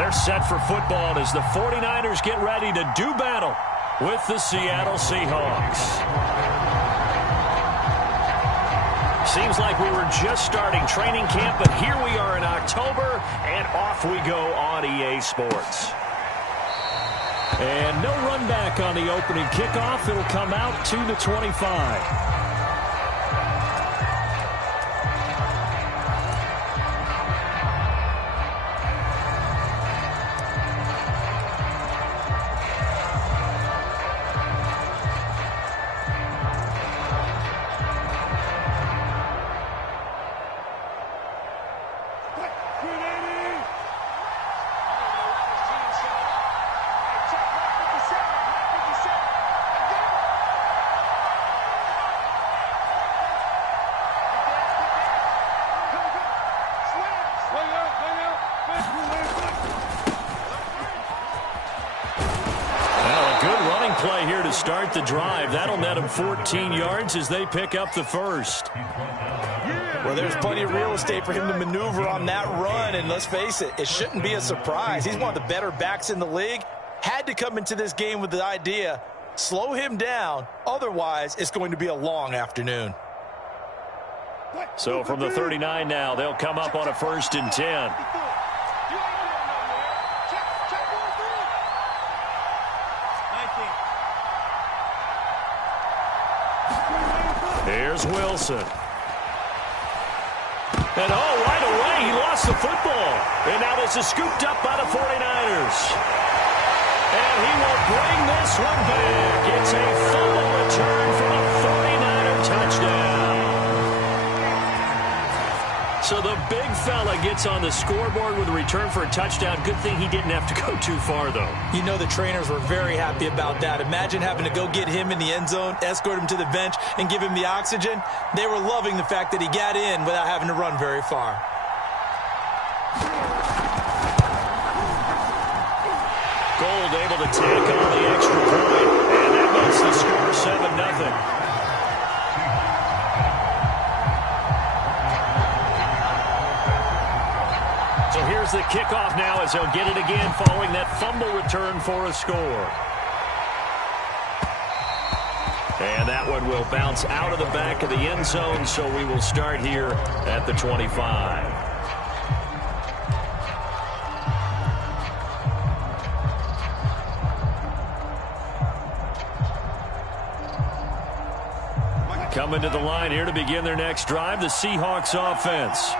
They're set for football as the 49ers get ready to do battle with the Seattle Seahawks. Seems like we were just starting training camp, but here we are in October, and off we go on EA Sports. And no run back on the opening kickoff. It'll come out to the 25. Play here to start the drive. That'll net them 14 yards as they pick up the first. Well, there's plenty of real estate for him to maneuver on that run, and let's face it, it shouldn't be a surprise. He's one of the better backs in the league. Had to come into this game with the idea, slow him down, otherwise it's going to be a long afternoon. So from the 39 now, they'll come up on a 1st and 10. Here's Wilson. And right away, he lost the football. And now this is scooped up by the 49ers. And he will bring this one back. It's a fumble return for a 49er touchdown. So the big fella gets on the scoreboard with a return for a touchdown. Good thing he didn't have to go too far, though. You know the trainers were very happy about that. Imagine having to go get him in the end zone, escort him to the bench, and give him the oxygen. They were loving the fact that he got in without having to run very far. Gold able to tack on the extra point, and that makes the score 7-0. So here's the kickoff now as they'll get it again following that fumble return for a score. And that one will bounce out of the back of the end zone, so we will start here at the 25. Coming to the line here to begin their next drive, the Seahawks offense.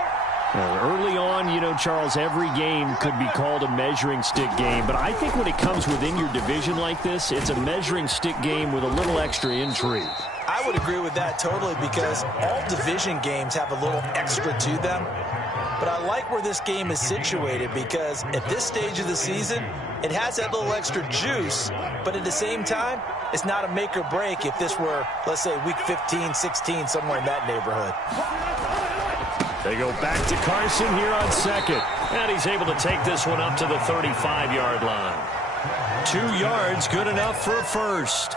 Early on, Charles, every game could be called a measuring stick game. But I think when it comes within your division like this, it's a measuring stick game with a little extra intrigue. I would agree with that totally because all division games have a little extra to them. But I like where this game is situated because at this stage of the season, it has that little extra juice. But at the same time, it's not a make or break if this were, let's say, week 15, 16, somewhere in that neighborhood. They go back to Carson here on second. And he's able to take this one up to the 35-yard line. 2 yards, good enough for a first.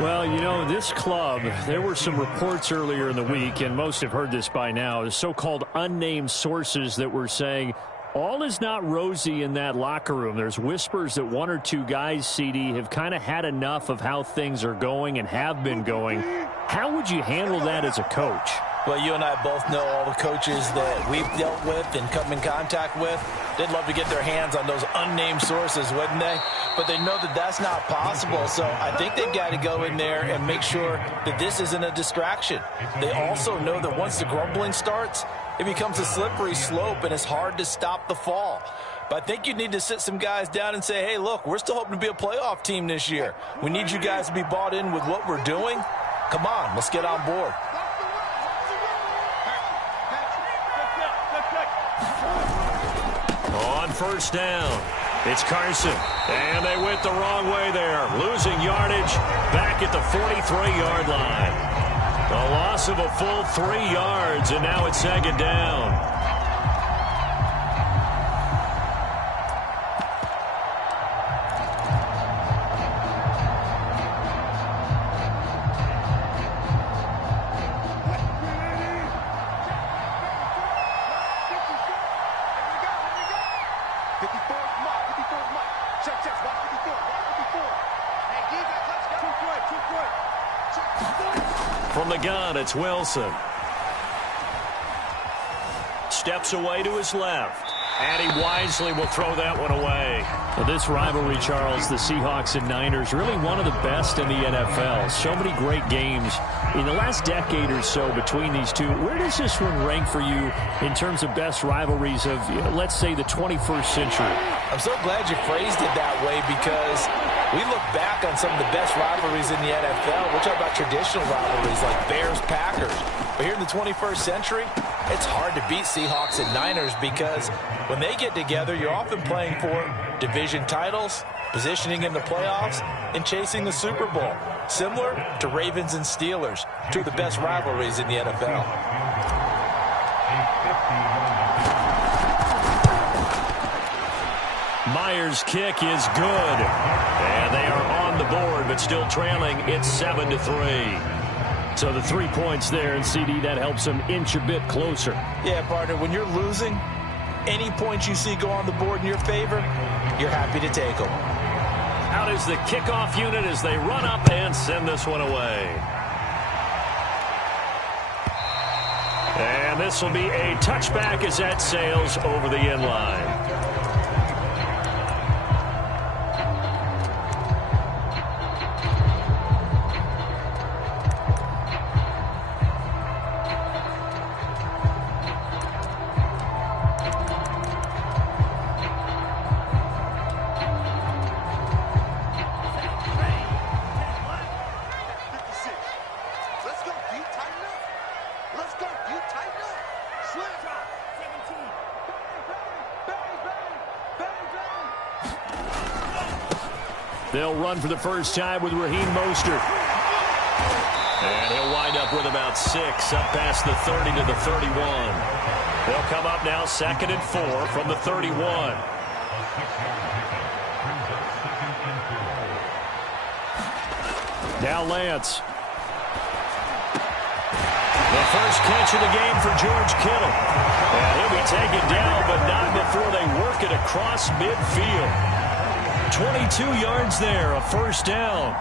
Well, this club, there were some reports earlier in the week, and most have heard this by now, the so-called unnamed sources that were saying all is not rosy in that locker room. There's whispers that 1 or 2 guys, CD, have kind of had enough of how things are going and have been going. How would you handle that as a coach? Well, you and I both know all the coaches that we've dealt with and come in contact with. They'd love to get their hands on those unnamed sources, wouldn't they? But they know that that's not possible. So I think they've got to go in there and make sure that this isn't a distraction. They also know that once the grumbling starts, it becomes a slippery slope and it's hard to stop the fall. But I think you need to sit some guys down and say, hey, look, we're still hoping to be a playoff team this year. We need you guys to be bought in with what we're doing. Come on, let's get on board. On first down, it's Carson. And they went the wrong way there. Losing yardage back at the 43-yard line. A loss of a full 3 yards, and now it's second down. From the gun, it's Wilson. Steps away to his left. And he wisely will throw that one away. Well, this rivalry, Charles, the Seahawks and Niners, really one of the best in the NFL. So many great games in the last decade or so between these two. Where does this one rank for you in terms of best rivalries of, let's say, the 21st century? I'm so glad you phrased it that way because we look back on some of the best rivalries in the NFL. We're talking about traditional rivalries like Bears-Packers. But here in the 21st century, it's hard to beat Seahawks and Niners because when they get together, you're often playing for division titles, positioning in the playoffs, and chasing the Super Bowl. Similar to Ravens and Steelers, two of the best rivalries in the NFL. Myers' kick is good. And they are on the board, but still trailing. It's 7-3. So the 3 points there, and CD, that helps them inch a bit closer. Yeah, partner, when you're losing, any points you see go on the board in your favor, you're happy to take them. Out is the kickoff unit as they run up and send this one away. And this will be a touchback as that sails over the end line. They'll run for the first time with Raheem Mostert. And he'll wind up with about 6 up past the 30 to the 31. They'll come up now 2nd and 4 from the 31. Now Lance. The first catch of the game for George Kittle. And he'll be taken down, but not before they work it across midfield. 22 yards there, a first down.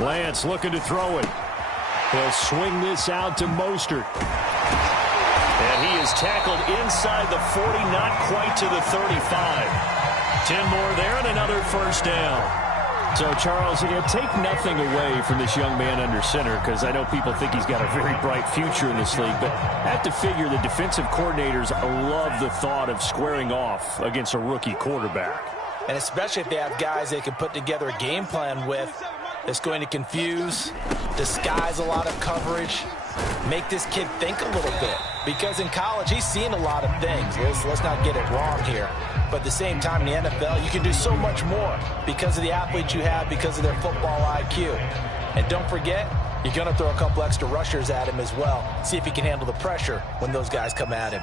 Lance looking to throw it. He'll swing this out to Mostert. And he is tackled inside the 40, not quite to the 35. 10 more there and another first down. So, Charles, take nothing away from this young man under center because I know people think he's got a very bright future in this league, but I have to figure the defensive coordinators love the thought of squaring off against a rookie quarterback. And especially if they have guys they can put together a game plan with that's going to confuse, disguise a lot of coverage, make this kid think a little bit. Because in college, he's seen a lot of things. Let's not get it wrong here. But at the same time, in the NFL, you can do so much more because of the athletes you have, because of their football IQ. And don't forget, you're going to throw a couple extra rushers at him as well. See if he can handle the pressure when those guys come at him.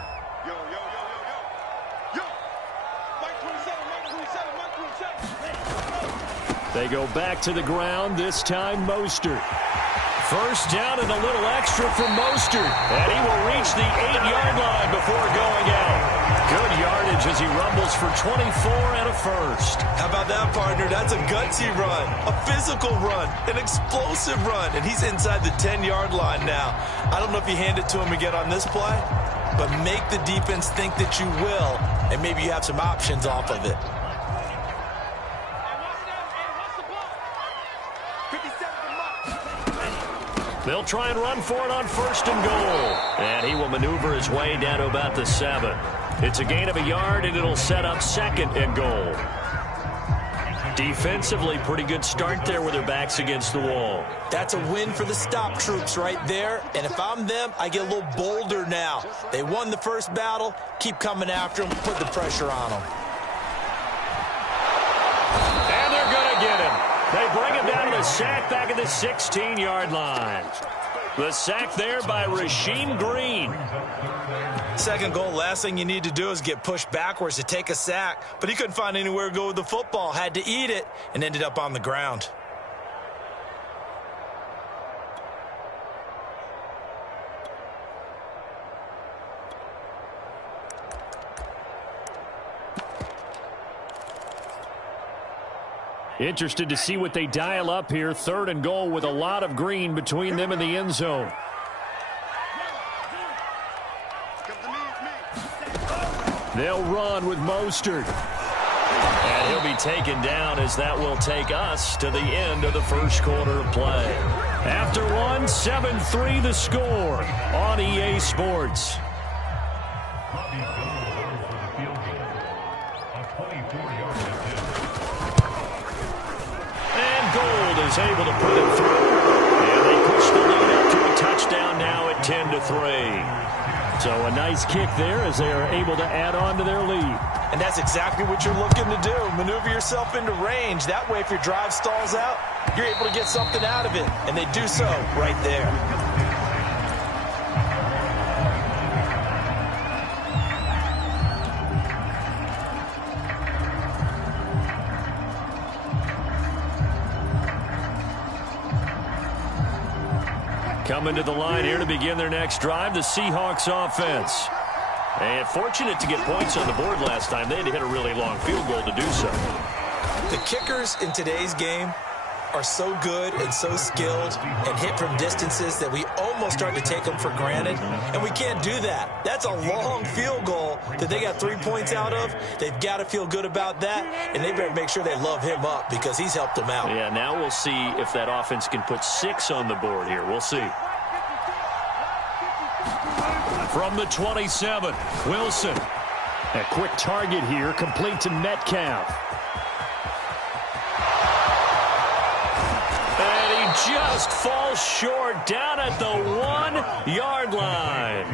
They go back to the ground, this time Mostert. First down and a little extra from Mostert. And he will reach the 8-yard line before going out. Good yardage as he rumbles for 24 and a first. How about that, partner? That's a gutsy run, a physical run, an explosive run. And he's inside the 10-yard line now. I don't know if you hand it to him again on this play, but make the defense think that you will, and maybe you have some options off of it. They'll try and run for it on 1st and goal. And he will maneuver his way down to about the 7. It's a gain of a yard, and it'll set up 2nd and goal. Defensively, pretty good start there with their backs against the wall. That's a win for the stop troops right there. And if I'm them, I get a little bolder now. They won the first battle. Keep coming after them. Put the pressure on them. And they're going to get him. They bring him down to the sack back at the 16-yard line. The sack there by Rasheem Green. Second goal, last thing you need to do is get pushed backwards to take a sack. But he couldn't find anywhere to go with the football. Had to eat it and ended up on the ground. Interested to see what they dial up here. 3rd and goal with a lot of green between them and the end zone. They'll run with Mostert. And he'll be taken down as that will take us to the end of the first quarter of play. After one, 7-3 the score on EA Sports. And Gold is able to put it through. And they push the lead up to a touchdown now at 10-3. So a nice kick there as they are able to add on to their lead. And that's exactly what you're looking to do. Maneuver yourself into range. That way, if your drive stalls out, you're able to get something out of it. And they do so right there. Coming to the line here to begin their next drive, the Seahawks offense. And fortunate to get points on the board last time. They had to hit a really long field goal to do so. The kickers in today's game are so good and so skilled and hit from distances that we almost start to take them for granted. And we can't do that. That's a long field goal that they got 3 points out of. They've got to feel good about that. And they better make sure they love him up because he's helped them out. Yeah, now we'll see if that offense can put 6 on the board here. We'll see. From the 27, Wilson. A quick target here, complete to Metcalf. And he just falls short down at the 1-yard line.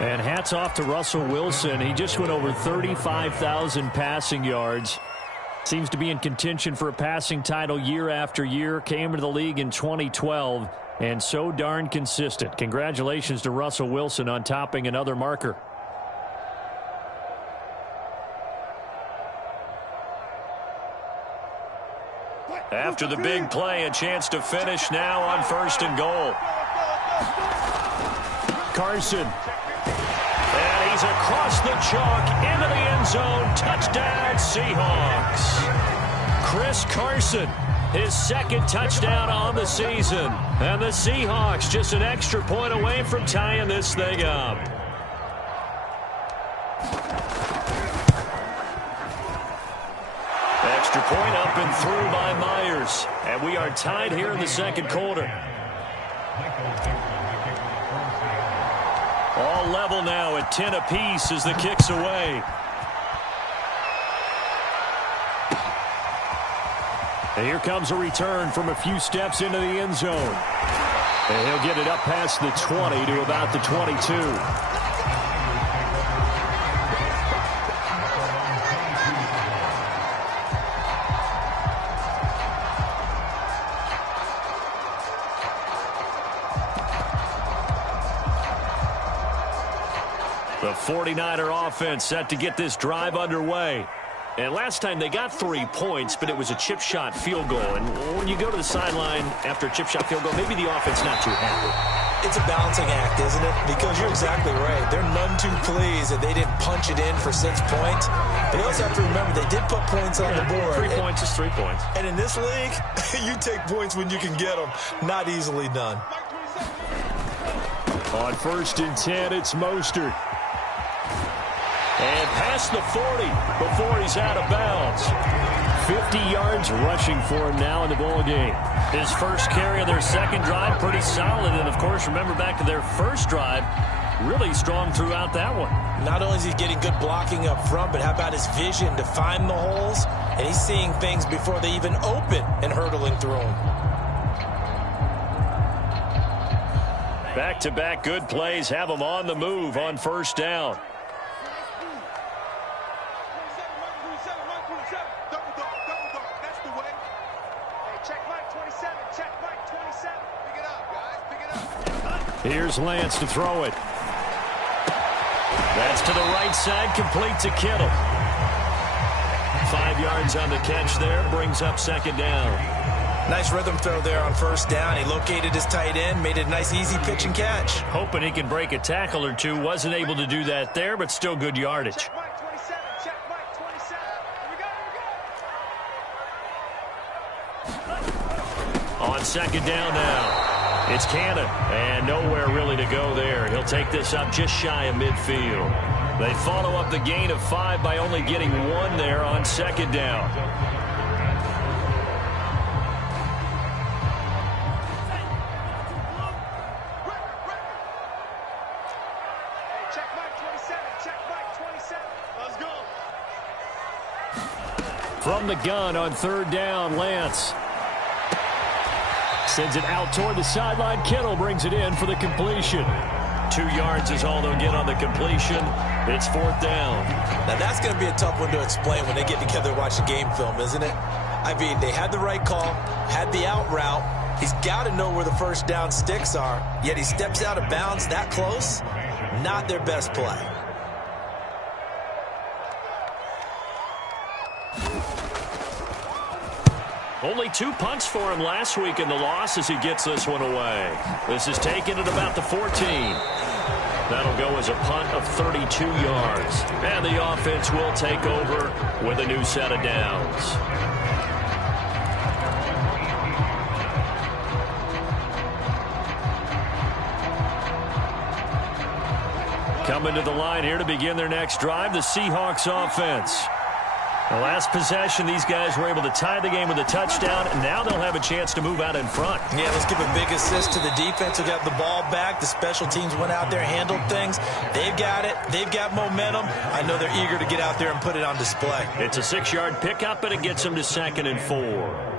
And hats off to Russell Wilson. He just went over 35,000 passing yards. Seems to be in contention for a passing title year after year. Came into the league in 2012. And so darn consistent. Congratulations to Russell Wilson on topping another marker. After the big play, a chance to finish now on 1st and goal. Carson. And he's across the chalk into the end zone. Touchdown, Seahawks. Chris Carson. His 2nd touchdown on the season. And the Seahawks just an extra point away from tying this thing up. Extra point up and through by Myers. And we are tied here in the 2nd quarter. All level now at 10 apiece as the kick's away. And here comes a return from a few steps into the end zone. And he'll get it up past the 20 to about the 22. The 49er offense set to get this drive underway. And last time they got 3 points, but it was a chip shot field goal. And when you go to the sideline after a chip shot field goal, maybe the offense not too happy. It's a balancing act, isn't it? Because you're exactly right. They're none too pleased that they didn't punch it in for 6 points. But you also have to remember they did put points on the board. 3 points is 3 points. And in this league, you take points when you can get them. Not easily done. On 1st and 10, it's Mostert. And past the 40 before he's out of bounds. 50 yards rushing for him now in the ball game. His first carry of their 2nd drive, pretty solid. And, of course, remember back to their first drive, really strong throughout that one. Not only is he getting good blocking up front, but how about his vision to find the holes and he's seeing things before they even open and hurdling through them. Back-to-back good plays have them on the move on first down. Here's Lance to throw it. That's to the right side, complete to Kittle. 5 yards on the catch there, brings up second down. Nice rhythm throw there on first down. He located his tight end, made it a nice easy pitch and catch. Hoping he can break a tackle or two. Wasn't able to do that there, but still good yardage. Check Mike 27, check Mike 27. Here we go. On second down now. It's Cannon, and nowhere really to go there. He'll take this up just shy of midfield. They follow up the gain of 5 by only getting 1 there on second down. Check Mike 27, check Mike 27. Let's go. From the gun on third down, Lance sends it out toward the sideline. Kittle brings it in for the completion. 2 yards is all they'll get on the completion. It's fourth down. Now that's going to be a tough one to explain when they get together and watch the game film, isn't it? I mean, they had the right call, had the out route. He's got to know where the first down sticks are, yet he steps out of bounds that close. Not their best play. Only 2 punts for him last week in the loss as he gets this one away. This is taken at about the 14. That'll go as a punt of 32 yards. And the offense will take over with a new set of downs. Coming to the line here to begin their next drive, the Seahawks offense. The last possession, these guys were able to tie the game with a touchdown, and now they'll have a chance to move out in front. Yeah, let's give a big assist to the defense who got the ball back. The special teams went out there, handled things. They've got it. They've got momentum. I know they're eager to get out there and put it on display. It's a 6-yard pickup, and it gets them to 2nd and 4.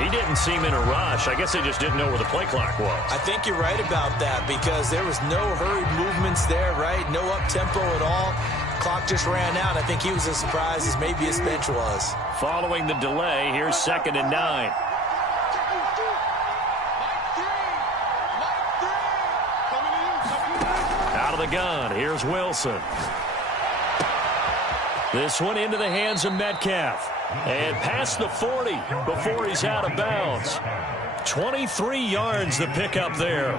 He didn't seem in a rush. I guess they just didn't know where the play clock was. I think you're right about that because there was no hurried movements there, right? No up-tempo at all. Clock just ran out. I think he was as surprised as maybe his bench was. Following the delay, here's 2nd and 9. Out of the gun, here's Wilson. This one into the hands of Metcalf. And past the 40 before he's out of bounds. 23 yards the pickup there.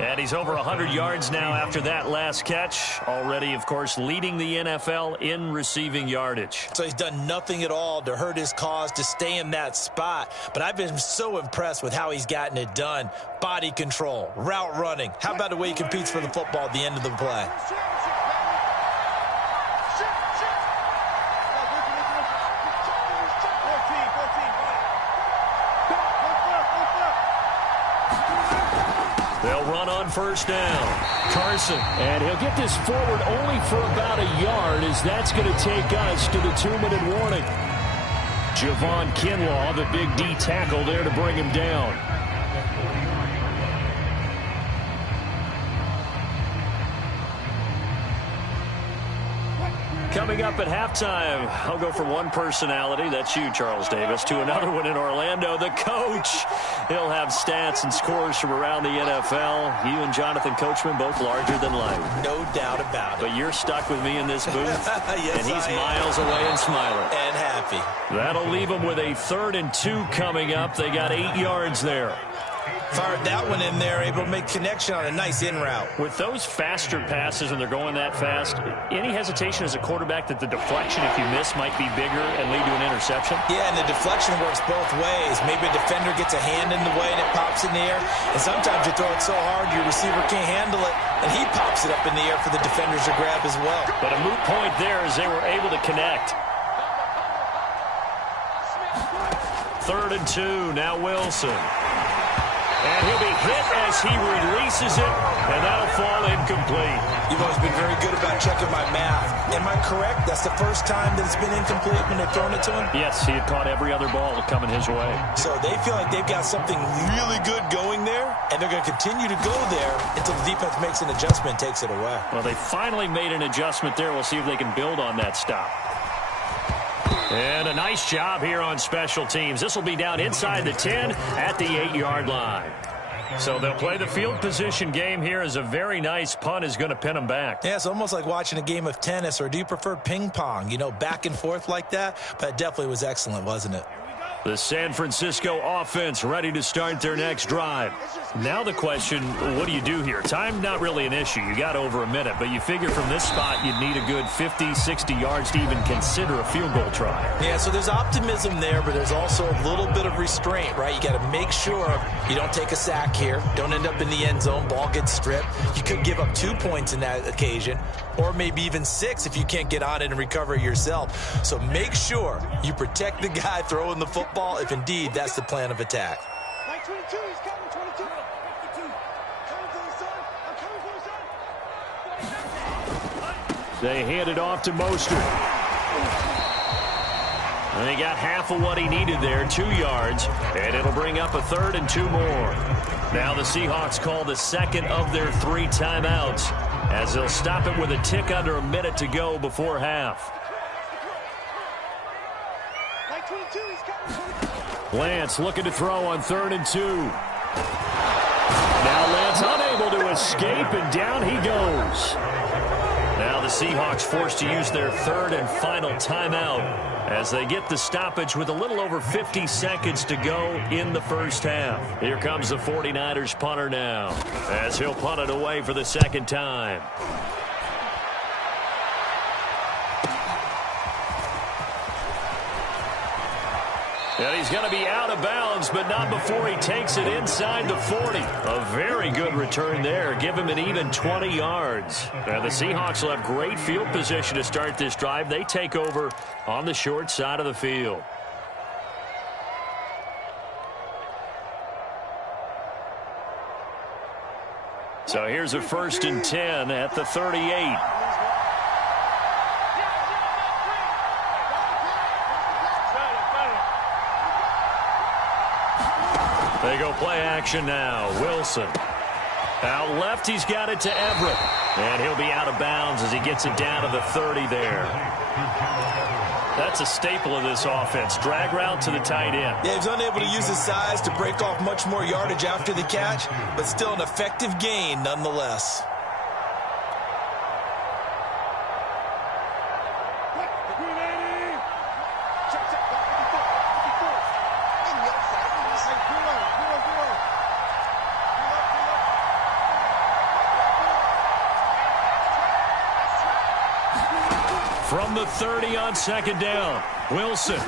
And he's over 100 yards now after that last catch. Already, of course, leading the NFL in receiving yardage. So he's done nothing at all to hurt his cause, to stay in that spot. But I've been so impressed with how he's gotten it done. Body control, route running. How about the way he competes for the football at the end of the play? They'll run on first down. Carson. And he'll get this forward only for about a yard, as that's going to take us to the 2-minute warning. Javon Kinlaw, the big D tackle there to bring him down. Coming up at halftime, I'll go from one personality, that's you, Charles Davis, to another one in Orlando, the coach. He'll have stats and scores from around the NFL. You and Jonathan Coachman, both larger than life. No doubt about it. But you're stuck with me in this booth, yes, and he's miles away and smiling. And happy. That'll leave them with a 3rd and 2 coming up. They got 8 yards there. Fired that one in there, able to make connection on a nice in route. With those faster passes when they're going that fast, any hesitation as a quarterback that the deflection, if you miss, might be bigger and lead to an interception? Yeah, and the deflection works both ways. Maybe a defender gets a hand in the way and it pops in the air. And sometimes you throw it so hard your receiver can't handle it, and he pops it up in the air for the defenders to grab as well. But a moot point there as they were able to connect. 3rd and 2, now Wilson. And he'll be hit as he releases it, and that'll fall incomplete. You've always been very good about checking my math. Am I correct? That's the first time that it's been incomplete when they've thrown it to him? Yes, he had caught every other ball coming his way. So they feel like they've got something really good going there, and they're going to continue to go there until the defense makes an adjustment and takes it away. Well, they finally made an adjustment there. We'll see if they can build on that stop. And a nice job here on special teams. This will be down inside the 10 at the 8-yard line. So they'll play the field position game here as a very nice punt is going to pin them back. Yeah, it's almost like watching a game of tennis, or do you prefer ping pong? You know, back and forth like that? But it definitely was excellent, wasn't it? The San Francisco offense ready to start their next drive. Now the question, what do you do here? Time not really an issue. You got over a minute, but you figure from this spot you'd need a good 50, 60 yards to even consider a field goal try. Yeah, so there's optimism there, but there's also a little bit of restraint, right? You got to make sure you don't take a sack here. Don't end up in the end zone. Ball gets stripped. You could give up 2 points in that occasion, or maybe even 6 if you can't get on it and recover it yourself. So make sure you protect the guy throwing the football if indeed that's the plan of attack. 22, he's coming, 22. Coming to the sun. I'm coming to the sun. They hand it off to Mostert. And they got half of what he needed there, 2 yards, and it'll bring up a 3rd and 2 more. Now the Seahawks call the second of their 3 timeouts as they'll stop it with a tick under a minute to go before half. 22, he's coming, 22. Lance looking to throw on 3rd and 2. Now Lance unable to escape, and down he goes. Now the Seahawks forced to use their 3rd and final timeout as they get the stoppage with a little over 50 seconds to go in the first half. Here comes the 49ers punter now as he'll punt it away for the second time. And he's going to be out of bounds, but not before he takes it inside the 40. A very good return there. Give him an even 20 yards. And the Seahawks will have great field position to start this drive. They take over on the short side of the field. So here's a 1st and 10 at the 38. They go play action now. Wilson. Out left, he's got it to Everett. And he'll be out of bounds as he gets it down to the 30 there. That's a staple of this offense. Drag route to the tight end. Yeah, he's unable to use his size to break off much more yardage after the catch, but still an effective gain nonetheless. From the 30 on 2nd down, Wilson.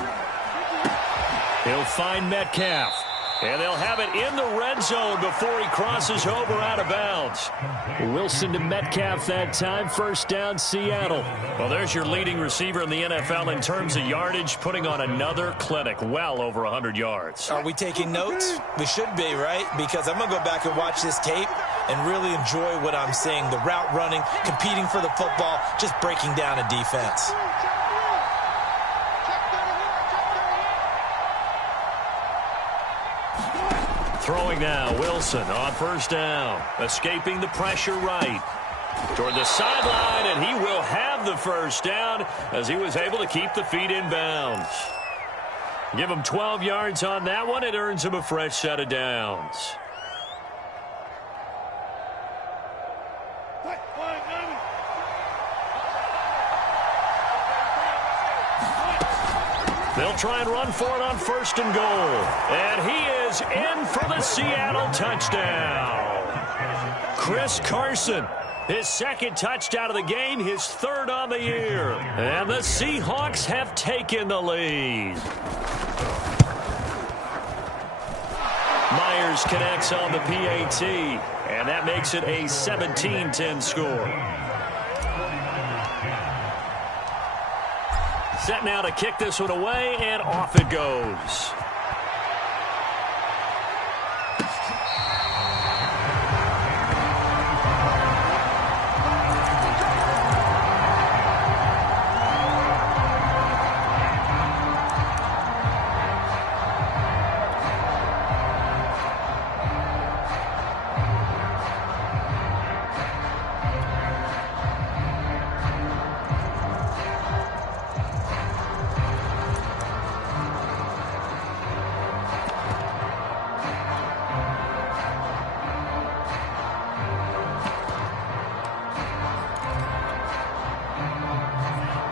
He'll find Metcalf. And they'll have it in the red zone before he crosses over out of bounds. Wilson to Metcalf that time. 1st down, Seattle. Well, there's your leading receiver in the NFL in terms of yardage, putting on another clinic, well over 100 yards. Are we taking notes? We should be, right? Because I'm going to go back and watch this tape and really enjoy what I'm seeing. The route running, competing for the football, just breaking down a defense. Throwing now, Wilson on 1st down. Escaping the pressure right. Toward the sideline, and he will have the 1st down as he was able to keep the feet in bounds. Give him 12 yards on that one. It earns him a fresh set of downs. They'll They'll try and run for it on 1st and goal. And he is in for the Seattle touchdown. Chris Carson, his 2nd touchdown of the game, his 3rd on the year. And the Seahawks have taken the lead. Myers connects on the PAT, and that makes it a 17-10 score. Set now to kick this one away, and off it goes.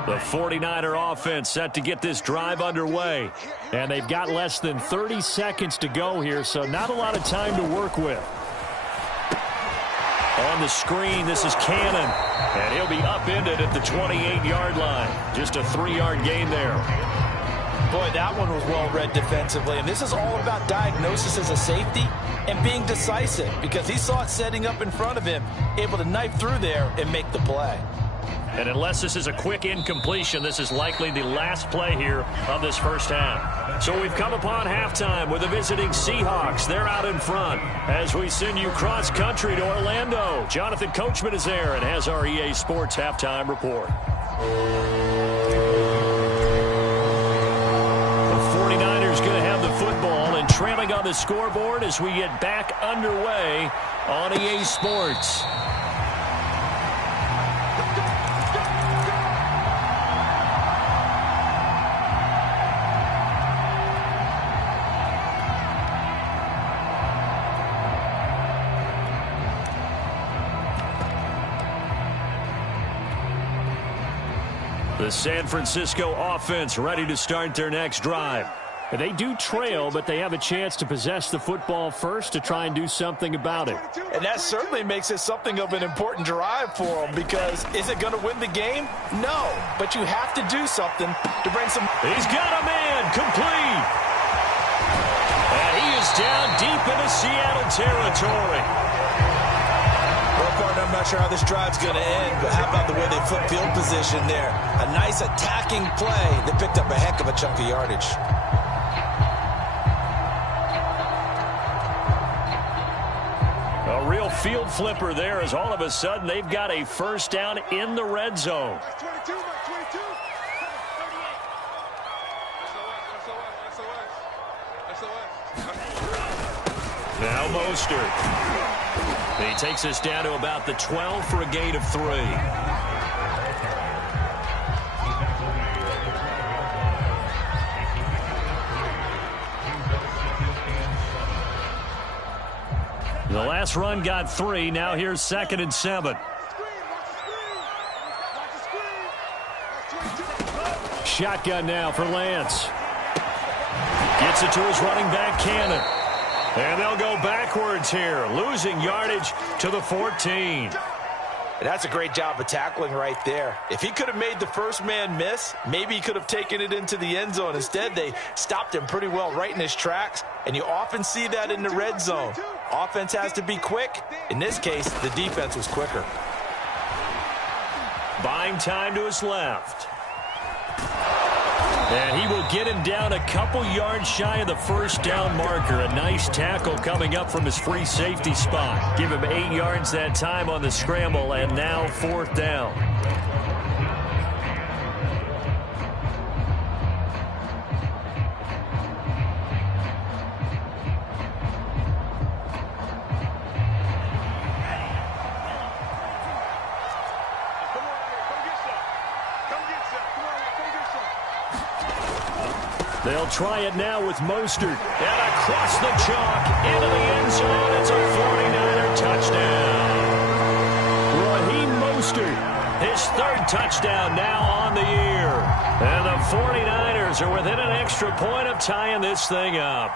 The 49er offense set to get this drive underway. And they've got less than 30 seconds to go here, so not a lot of time to work with. On the screen, this is Cannon. And he'll be upended at the 28-yard line. Just a 3-yard gain there. Boy, that one was well read defensively. And this is all about diagnosis as a safety and being decisive, because he saw it setting up in front of him, able to knife through there and make the play. And unless this is a quick incompletion, this is likely the last play here of this first half. So we've come upon halftime with the visiting Seahawks. They're out in front as we send you cross-country to Orlando. Jonathan Coachman is there and has our EA Sports halftime report. The 49ers going to have the football and trailing on the scoreboard as we get back underway on EA Sports. The San Francisco offense ready to start their next drive. They do trail, but they have a chance to possess the football first to try and do something about it. And that certainly makes it something of an important drive for them, because is it going to win the game? No, but you have to do something to bring some... He's got a man, complete. And he is down deep into Seattle territory. I'm not sure how this drive's going to end, but how about the way they flip field position there? A nice attacking play that picked up a heck of a chunk of yardage. A real field flipper there, as all of a sudden they've got a first down in the red zone. Now Mostert. He takes us down to about the 12 for a gain of 3. The last run got 3. Now here's 2nd and 7. Shotgun now for Lance. Gets it to his running back, Cannon. And they'll go backwards here, losing yardage to the 14. That's a great job of tackling right there. If he could have made the first man miss, maybe he could have taken it into the end zone. Instead, they stopped him pretty well right in his tracks, and you often see that in the red zone. Offense has to be quick. In this case, the defense was quicker. Buying time to his left. And he will get him down a couple yards shy of the first down marker. A nice tackle coming up from his free safety spot. Give him 8 yards that time on the scramble, and now 4th down. They'll try it now with Mostert. And across the chalk into the end zone. It's a 49er touchdown. Raheem Mostert His third touchdown now on the year. And the 49ers are within an extra point of tying this thing up.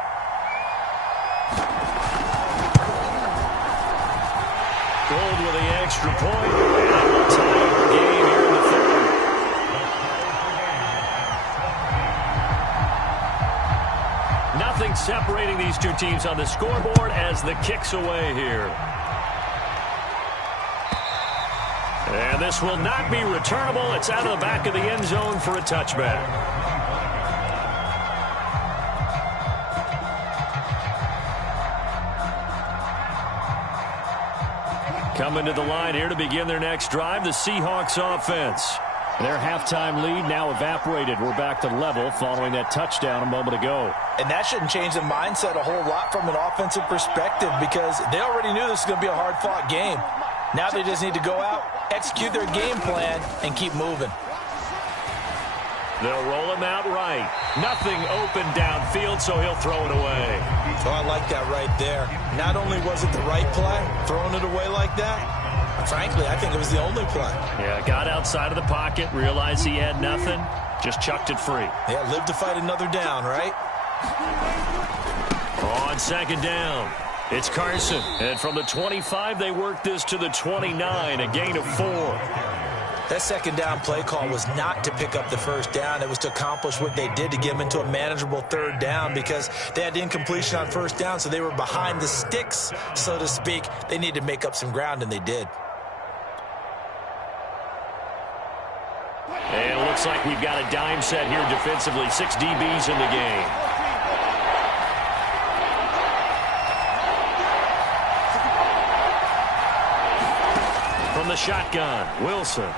Gold with the extra point. And we'll tie up the game here in the third. Nothing separating these two teams on the scoreboard as the kick's away here. And this will not be returnable. It's out of the back of the end zone for a touchback. Coming to the line here to begin their next drive, the Seahawks offense. Their halftime lead now evaporated. We're back to level following that touchdown a moment ago. And that shouldn't change the mindset a whole lot from an offensive perspective because they already knew this was going to be a hard-fought game. Now they just need to go out, execute their game plan, and keep moving. They'll roll him out right. Nothing open downfield, so he'll throw it away. Oh, I like that right there. Not only was it the right play, throwing it away like that, frankly, I think it was the only play. Yeah, got outside of the pocket, realized he had nothing, just chucked it free. Yeah, live to fight another down, right? On second down, it's Carson. And from the 25, they work this to the 29, a gain of 4. That second down play call was not to pick up the first down. It was to accomplish what they did to get them into a manageable third down because they had incompletion on first down, so they were behind the sticks, so to speak. They needed to make up some ground, and they did. And it looks like we've got a dime set here defensively. 6 DBs in the game. From the shotgun, Wilson.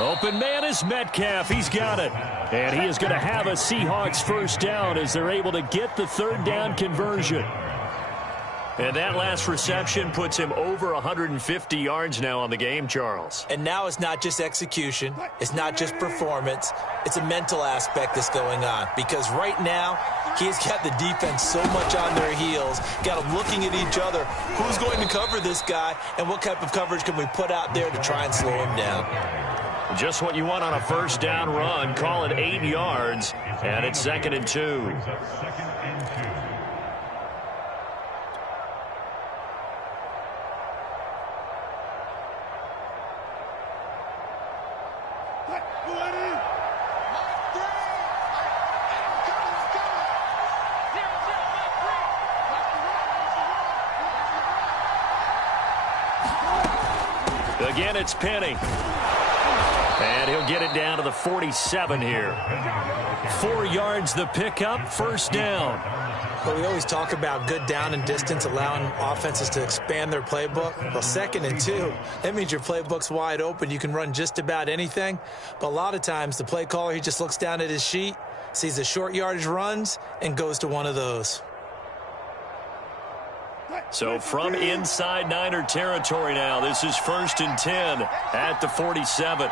Open man is Metcalf. He's got it. And he is going to have a Seahawks first down as they're able to get the third down conversion. And that last reception puts him over 150 yards now on the game, Charles. And now it's not just execution. It's not just performance. It's a mental aspect that's going on. Because right now, he's got the defense so much on their heels, got them looking at each other. Who's going to cover this guy, and what type of coverage can we put out there to try and slow him down? Just what you want on a first down run. Call it 8 yards, and it's 2nd and 2. Again, it's Penny. And he'll get it down to the 47 here. 4 yards the pickup, first down. Well, we always talk about good down and distance, allowing offenses to expand their playbook. Well, 2nd and 2, that means your playbook's wide open. You can run just about anything. But a lot of times, the play caller, he just looks down at his sheet, sees the short yardage runs, and goes to one of those. So from inside Niner territory now, this is 1st and 10 at the 47.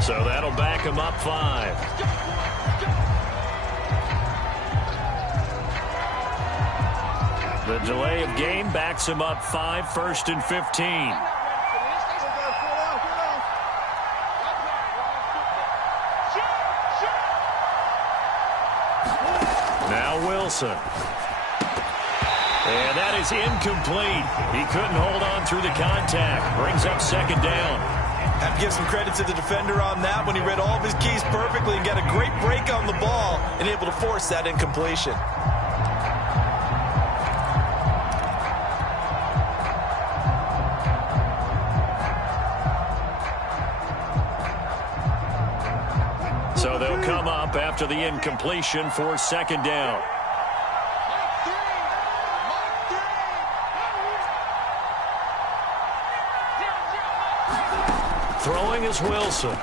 So that'll back him up 5. The delay of game backs him up 5, 1st and 15. Now Wilson. And that is incomplete. He couldn't hold on through the contact. Brings up 2nd down. Have to give some credit to the defender on that when he read all of his keys perfectly and got a great break on the ball and able to force that incompletion. So they'll come up after the incompletion for 2nd down. Throwing is Wilson.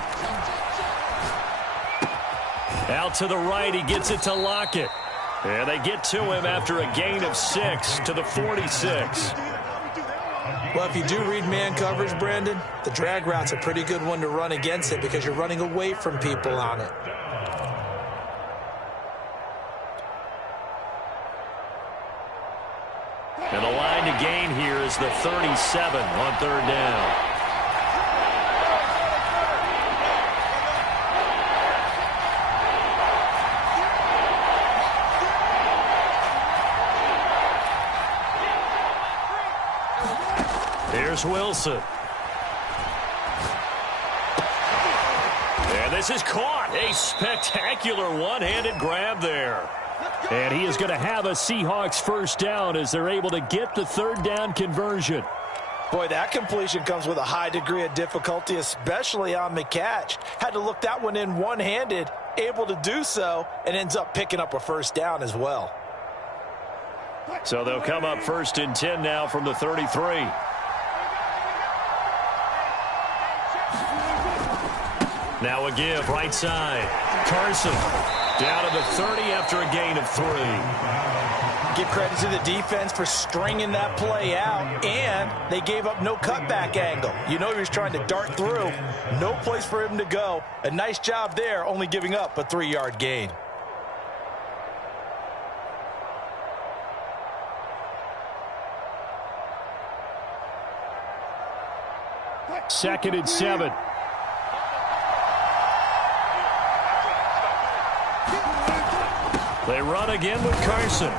Out to the right, he gets it to Lockett. And they get to him after a gain of 6 to the 46. Well, if you do read man coverage, Brandon, the drag route's a pretty good one to run against it because you're running away from people on it. And the line to gain here is the 37 on third down. Here's Wilson. And this is caught. A spectacular one-handed grab there. And he is going to have a Seahawks first down as they're able to get the third down conversion. Boy, that completion comes with a high degree of difficulty, especially on the catch. Had to look that one in one-handed, able to do so, and ends up picking up a first down as well. So they'll come up first and 10 now from the 33. Now a give, right side. Carson down to the 30 after a gain of 3. Give credit to the defense for stringing that play out, and they gave up no cutback angle. You know he was trying to dart through. No place for him to go. A nice job there, only giving up a 3-yard gain. Second and 7. They run again with Carson.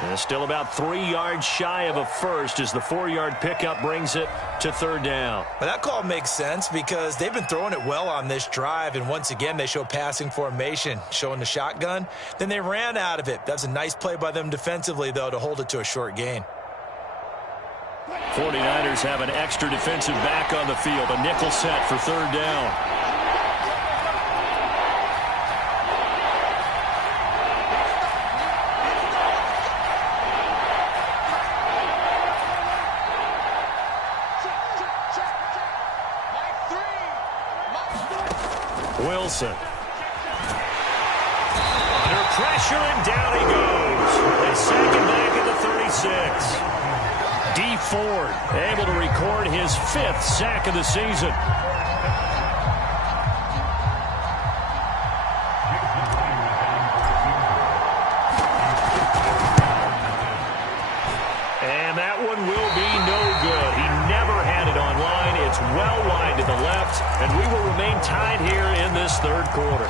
And still about 3 yards shy of a first as the 4-yard pickup brings it to third down. Well, that call makes sense because they've been throwing it well on this drive, and once again they show passing formation, showing the shotgun. Then they ran out of it. That's a nice play by them defensively, though, to hold it to a short gain. 49ers have an extra defensive back on the field, a nickel set for third down. Wilson. Under pressure, and down he goes. They sack him back at the 36. D. Ford able to record his 5th sack of the season. And that one will be no good. He never had it on line. It's well wide to the left, and we will remain tied here in this third quarter.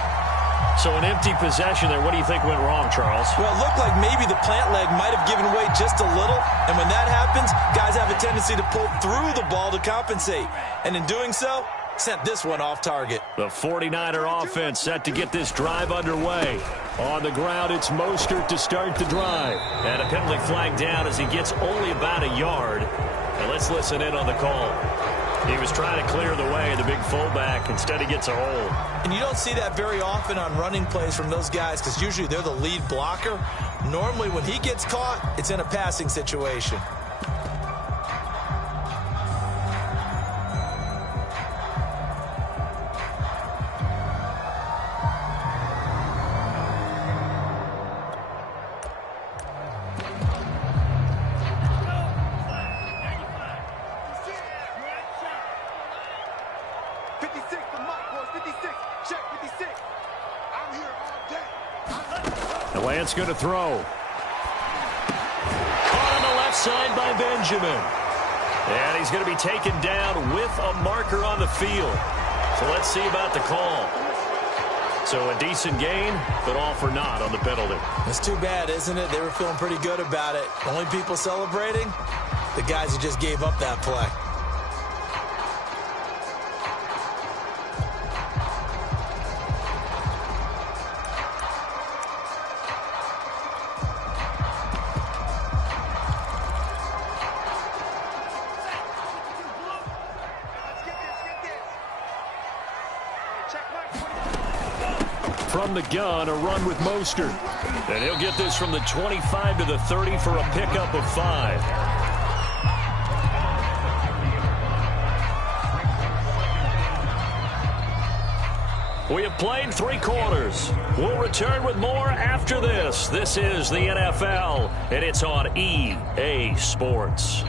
So an empty possession there. What do you think went wrong, Charles? Well, it looked like maybe the plant leg might have given way just a little, and when that happens, guys have a tendency to pull through the ball to compensate, and in doing so, sent this one off target. The 49er offense set to get this drive underway. On the ground, it's Mostert to start the drive. And a penalty flag down as he gets only about a yard. And let's listen in on the call. He was trying to clear the way, the big fullback. Instead, he gets a hold. And you don't see that very often on running plays from those guys because usually they're the lead blocker. Normally, when he gets caught, it's in a passing situation. Lance going to throw. Caught on the left side by Benjamin. And he's going to be taken down with a marker on the field. So let's see about the call. So a decent gain, but all for naught on the penalty. It's too bad, isn't it? They were feeling pretty good about it. Only people celebrating, the guys who just gave up that play. From the gun, a run with Mostert. And he'll get this from the 25 to the 30 for a pickup of 5. We have played 3 quarters. We'll return with more after this. This is the NFL, and it's on EA Sports.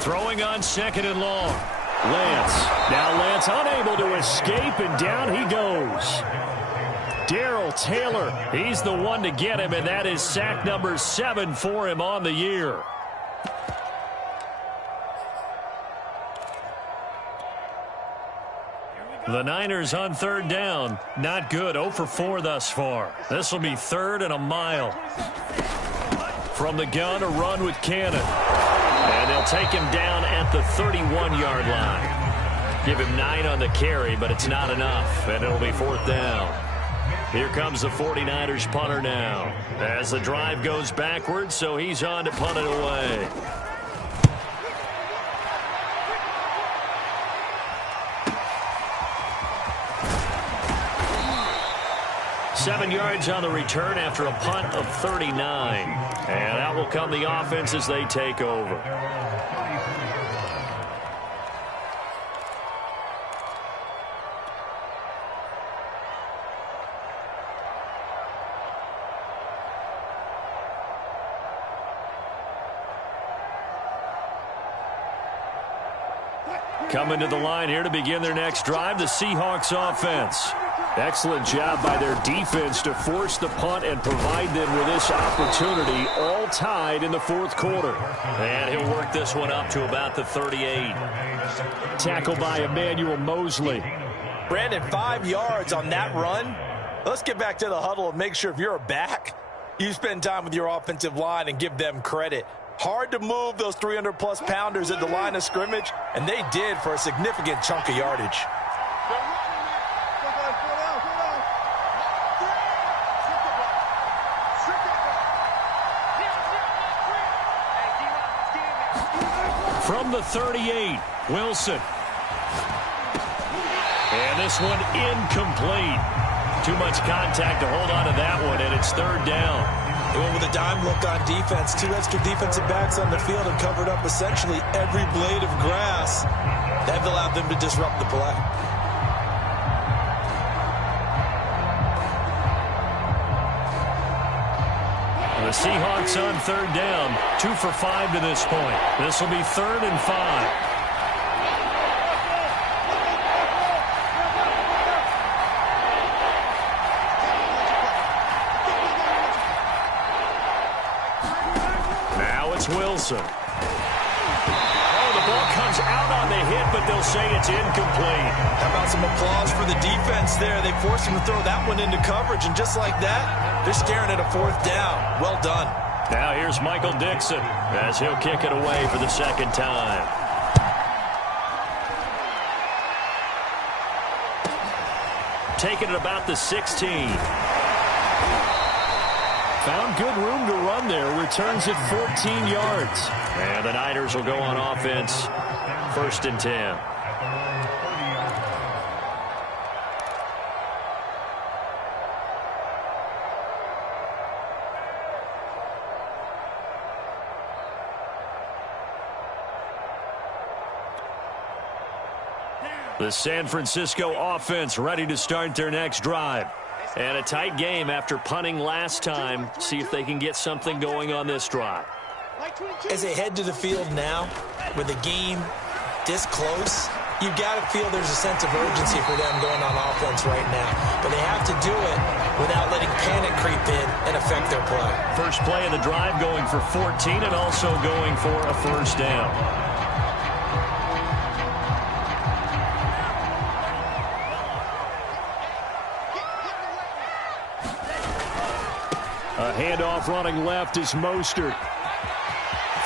Throwing on 2nd and long. Lance. Now Lance unable to escape, and down he goes. Darrell Taylor, he's the one to get him, and that is sack number 7 for him on the year. The Niners on 3rd down. Not good. 0 for 4 thus far. This will be 3rd and a mile. From the gun, a run with Cannon. And they'll take him down at the 31-yard line. Give him 9 on the carry, but it's not enough, and it'll be 4th down. Here comes the 49ers punter now. As the drive goes backwards, so he's on to punt it away. Seven yards on the return after a punt of 39. And out will come the offense as they take over. Coming to the line here to begin their next drive, the Seahawks offense. Excellent job by their defense to force the punt and provide them with this opportunity, all tied in the 4th quarter. And he'll work this one up to about the 38. Tackle by Emmanuel Mosley. Brandon, 5 yards on that run. Let's get back to the huddle and make sure if you're a back, you spend time with your offensive line and give them credit. Hard to move those 300-plus pounders at the line of scrimmage, and they did for a significant chunk of yardage. From the 38, Wilson. And this one incomplete. Too much contact to hold on to that one, and it's 3rd down. They went with a dime look on defense. 2 extra defensive backs on the field and covered up essentially every blade of grass. That allowed them to disrupt the play. The Seahawks on 3rd down. 2 for 5 to this point. This will be 3rd and 5. Wilson. Oh, the ball comes out on the hit, but they'll say it's incomplete. How about some applause for the defense there? They forced him to throw that one into coverage, and just like that, they're staring at a 4th down. Well done. Now here's Michael Dixon as he'll kick it away for the 2nd time. Taking it about the 16. Found good room to run there. Returns it 14 yards. And the Niners will go on offense. 1st and 10. The San Francisco offense ready to start their next drive. And a tight game after punting last time. See if they can get something going on this drive. As they head to the field now, with the game this close, you've got to feel there's a sense of urgency for them going on offense right now. But they have to do it without letting panic creep in and affect their play. First play of the drive going for 14 and also going for a 1st down. A handoff running left is Mostert.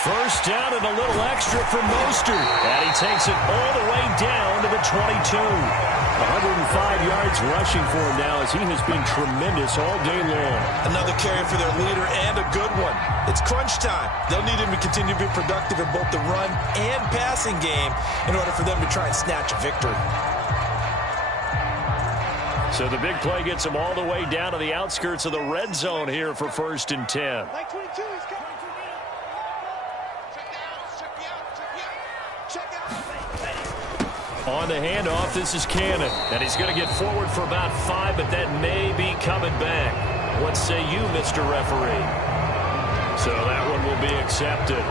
1st down and a little extra for Mostert. And he takes it all the way down to the 22. 105 yards rushing for him now as he has been tremendous all day long. Another carry for their leader and a good one. The It's crunch time. They'll need him to continue to be productive in both the run and passing game in order for them to try and snatch a victory. So the big play gets him all the way down to the outskirts of the red zone here for 1st and 10. Like 22, he's coming. Check out. On the handoff, this is Cannon. And he's going to get forward for about 5, but that may be coming back. What say you, Mr. Referee? So that one will be accepted.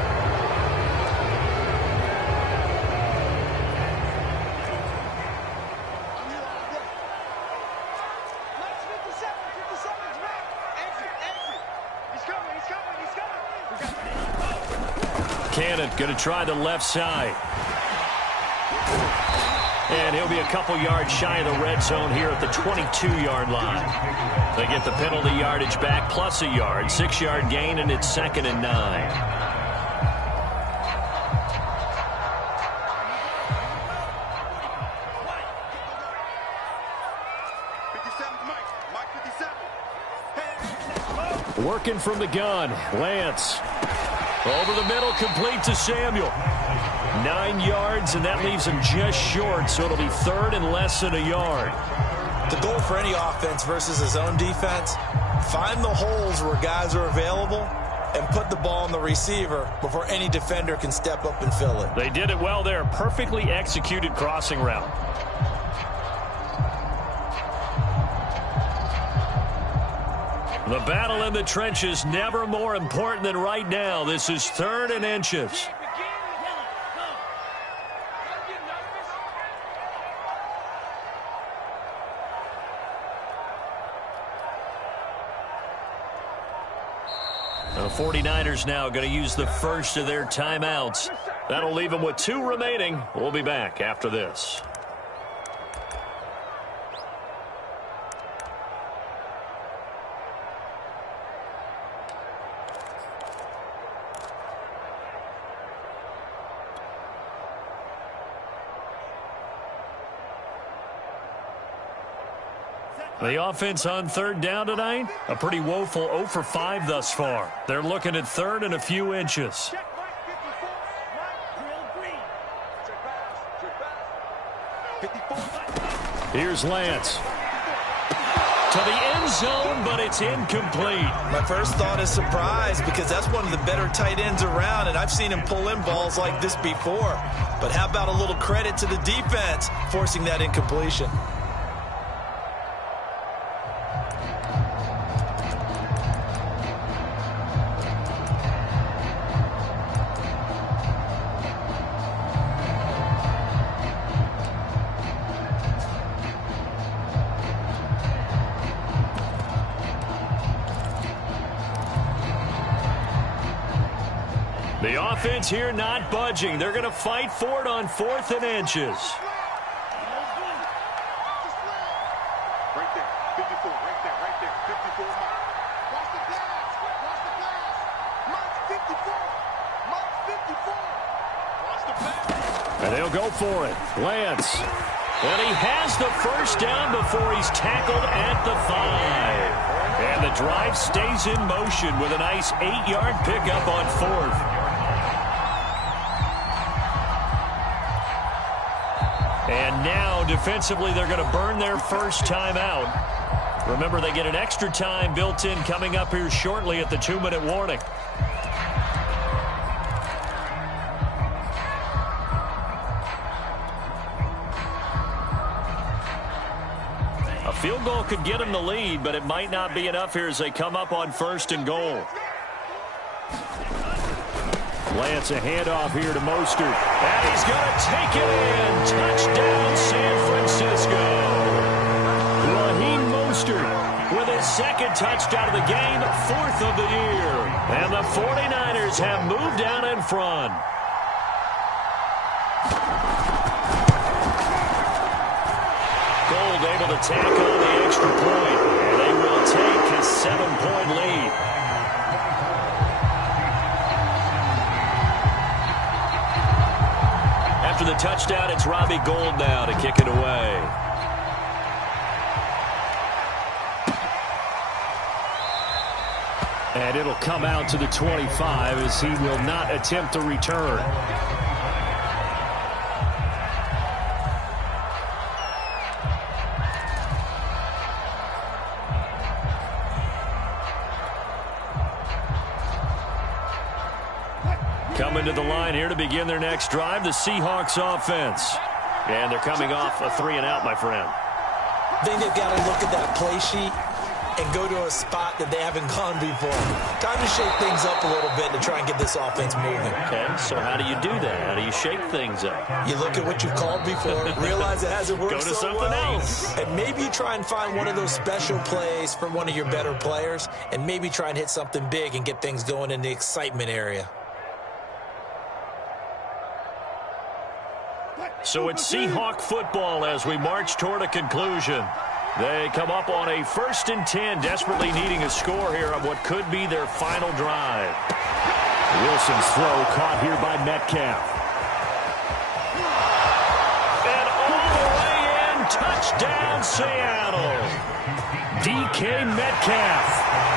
Cannon going to try the left side. And he'll be a couple yards shy of the red zone here at the 22-yard line. They get the penalty yardage back plus a yard. 6-yard gain, and it's 2nd and 9. Working from the gun, Lance. Over the middle, complete to Samuel. 9 yards, and that leaves him just short, so it'll be 3rd and less than a yard. The goal for any offense versus his own defense, find the holes where guys are available and put the ball on the receiver before any defender can step up and fill it. They did it well there. Perfectly executed crossing route. The battle in the trenches, never more important than right now. This is 3rd and inches. The 49ers now going to use the first of their timeouts. That'll leave them with 2 remaining. We'll be back after this. The offense on 3rd down tonight, a pretty woeful 0 for 5 thus far. They're looking at 3rd and a few inches. Check Mike 54. Mike, real green. Check pass. 54. Here's Lance. To the end zone, but it's incomplete. My first thought is surprise because that's one of the better tight ends around, and I've seen him pull in balls like this before. But how about a little credit to the defense forcing that incompletion? The offense here not budging. They're going to fight for it on 4th and inches. Right there, 54, right there, 54. Watch the glass, Mike 54, Mike 54. Watch the pass. And they'll go for it. Lance. And he has the first down before he's tackled at the 5. And the drive stays in motion with a nice 8-yard pickup on 4th. And now, defensively, they're going to burn their first time out. Remember, they get an extra time built in coming up here shortly at the 2-minute warning. A field goal could get them the lead, but it might not be enough here as they come up on 1st and goal. Lance, a handoff here to Mostert. And he's going to take it in. Touchdown, San Francisco. Raheem Mostert with his 2nd touchdown of the game, 4th of the year. And the 49ers have moved down in front. Gold able to tack on the extra point. And they will take his 7-point lead. After the touchdown, it's Robbie Gould now to kick it away. And it'll come out to the 25 as he will not attempt to return. Coming to the line here to begin their next drive, the Seahawks offense. And they're coming off a 3-and-out, my friend. I think they've got to look at that play sheet and go to a spot that they haven't gone before. Time to shake things up a little bit to try and get this offense moving. Okay, so how do you do that? How do you shake things up? You look at what you've called before, realize it hasn't worked Go to so something well. else. And maybe you try and find one of those special plays for one of your better players, and maybe try and hit something big and get things going in the excitement area. So it's Seahawk football as we march toward a conclusion. They come up on a 1st and 10, desperately needing a score here on what could be their final drive. Wilson's throw caught here by Metcalf. And all the way in, touchdown Seattle. DK Metcalf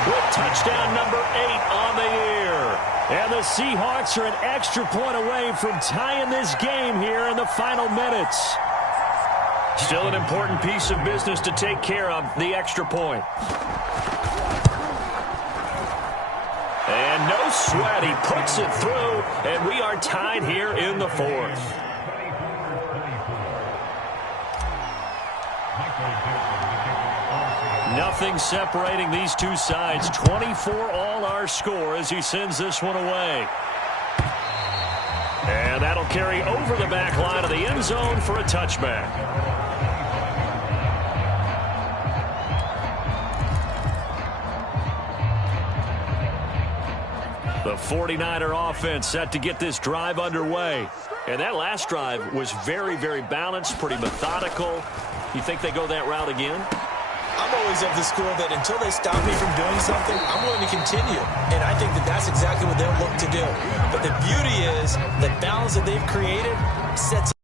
with touchdown number 8 on the year. And the Seahawks are an extra point away from tying this game here in the final minutes. Still an important piece of business to take care of, the extra point. And no sweat, he puts it through, and we are tied here in the 4th. Nothing separating these two sides. 24 all our score as he sends this one away. And that'll carry over the back line of the end zone for a touchback. The 49er offense set to get this drive underway. And that last drive was very, very balanced, pretty methodical. You think they go that route again? I'm always of the school that until they stop me from doing something, I'm willing to continue. And I think that that's exactly what they'll look to do. But the beauty is the balance that they've created sets